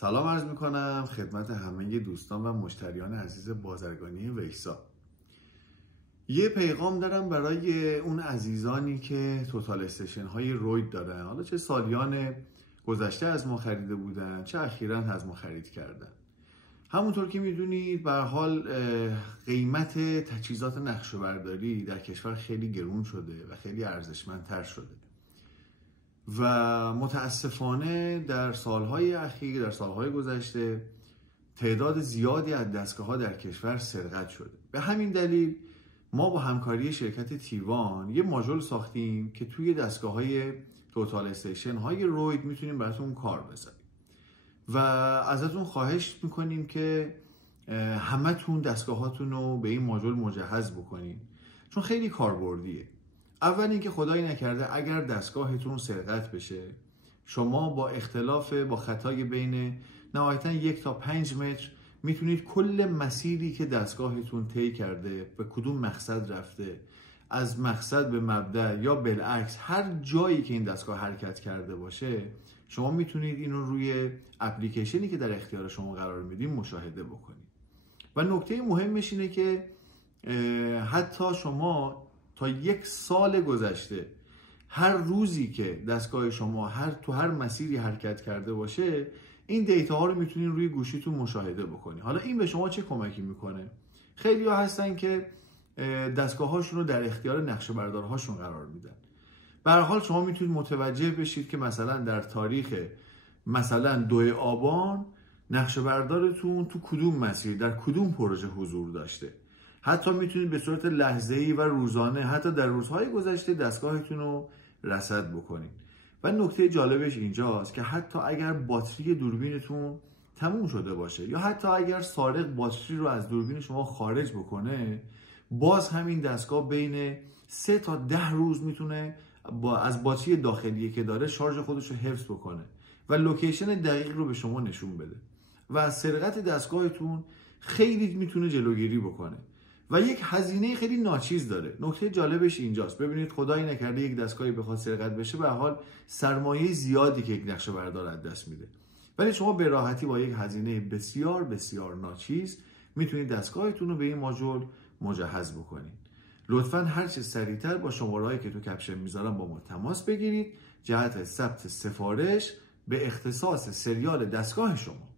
سلام عرض میکنم خدمت همه دوستان و مشتریان عزیز بازرگانی ویسا. یه پیغام دارم برای اون عزیزانی که توتال استیشن های روید دارن، حالا چه سالیان گذشته از ما خریده بودن چه اخیراً از ما خرید کردن. همونطور که میدونید به هر حال قیمت تجهیزات نقشه‌برداری در کشور خیلی گرون شده و خیلی ارزشمندتر شده و متاسفانه در سالهای اخیر، در سالهای گذشته تعداد زیادی از دستگاه‌ها در کشور سرقت شده. به همین دلیل ما با همکاری شرکت تیوان یه ماژول ساختیم که توی دستگاه‌های توتال استیشن های روید میتونیم براتون کار بذاریم و ازتون خواهش میکنیم که همتون دستگاهاتون رو به این ماژول مجهز بکنین، چون خیلی کاربردیه. اول اینکه خدایی نکرده اگر دستگاهتون سرقت بشه، شما با خطای بین نهایتا 1 تا 5 متر میتونید کل مسیری که دستگاهتون طی کرده، به کدوم مقصد رفته، از مقصد به مبدا یا بالعکس هر جایی که این دستگاه حرکت کرده باشه، شما میتونید اینو روی اپلیکیشنی که در اختیار شما قرار میدیم مشاهده بکنید. و نکته مهمش اینه که حتی شما تا 1 سال گذشته هر روزی که دستگاه شما تو هر مسیری حرکت کرده باشه، این دیتا ها رو میتونین روی گوشیتون مشاهده بکنید. حالا این به شما چه کمکی میکنه؟ خیلی ها هستن که دستگاه هاشون رو در اختیار نقشه بردارهاشون قرار میدن. به هر حال شما میتونید متوجه بشید که مثلا در تاریخ 2 آبان نقشه بردارتون تو کدوم مسیر در کدوم پروژه حضور داشته. حتی میتونید به صورت لحظه‌ای و روزانه، حتی در روزهای گذشته، دستگاهتون رو رصد بکنید. و نکته جالبش اینجاست که حتی اگر باتری دوربینتون تموم شده باشه یا حتی اگر سارق باتری رو از دوربین شما خارج بکنه، باز همین دستگاه بین 3 تا 10 روز میتونه از باتری داخلی که داره شارژ خودش رو حفظ بکنه و لوکیشن دقیق رو به شما نشون بده و از سرقت دستگاهتون خیلی میتونه جلوگیری بکنه و یک هزینه خیلی ناچیز داره. نکته جالبش اینجاست، ببینید خدایی نکرده یک دستگاهی بخواد سرقت بشه، به حال سرمایه زیادی که یک نقشه بردار از دست میده، ولی شما به راحتی با یک هزینه بسیار بسیار ناچیز میتونید دستگاهتون رو به این ماژول مجهز بکنید. لطفاً هر چه سریعتر با شماره‌ای که تو کپشن میذارم با ما تماس بگیرید جهت ثبت سفارش به اختصاص سریال دستگاه شما.